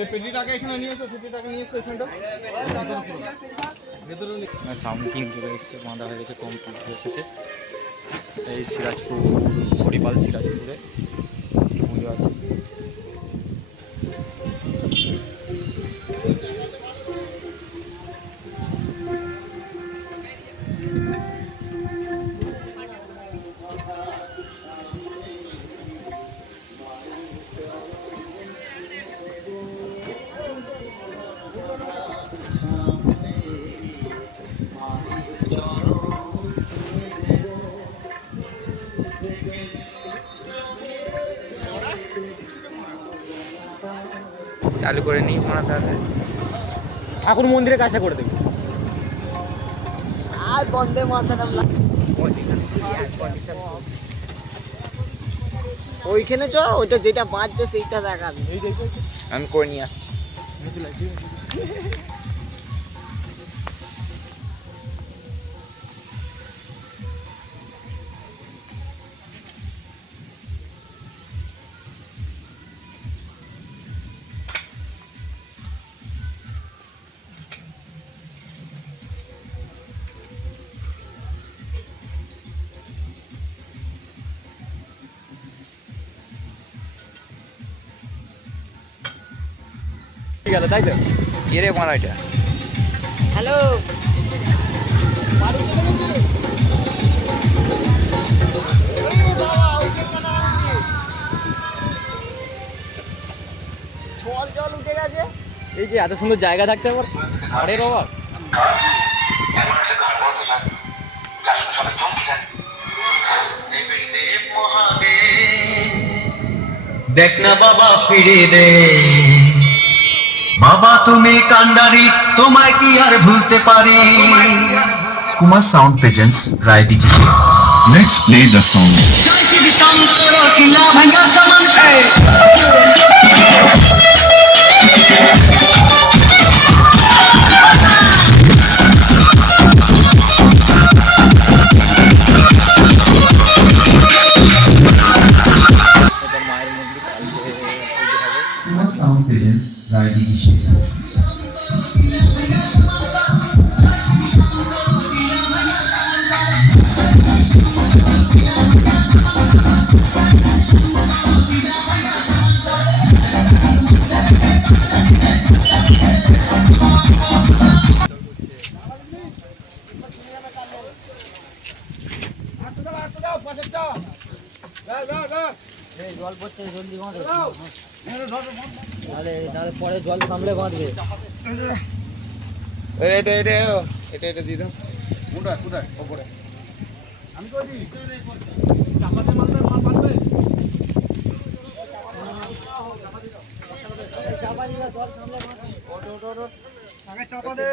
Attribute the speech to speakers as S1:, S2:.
S1: এই এখানে নিয়ে এসো নিয়ে এসো এখানটা। ভেতরে
S2: হয়ে গেছে। এই সিরাজপুর হরিপাল সিরাজপুরে। চালু করে নিই আমরা তাহলে। ঠাকুর মন্দিরের কাজটা করে দেবে।
S3: আর বন্দে মাতারাম ওইখানে চ ওইটা যেটা বাজছে সেইটা দেখাবি।
S2: আমি করে নিয়ে আসছি। আছে তাই তো? কে রে মারা এটা?
S3: হ্যালো? এই
S2: যে এত সুন্দর জায়গা থাকতে আবার ঝড়ের অভাব
S4: দেখ না বাবা ফিরে দে। বাবা তুমি কান্ডারি তোমায় কি আর ভুলতে পারি
S2: Kumar sound presents Raydighi let's play
S4: the song presents Raidighi
S2: এই জল পড়ছে জলদি বাঁধবে নাহলে নাহলে পরে জল থামলে বাঁধবে।
S1: এটা এটা এটা এটা দিয়ে দাও কোথায় কোথায়? ওপরে। আমি কই দিই? চাপাতে মারবে মার পারবে আগে চাপা দে।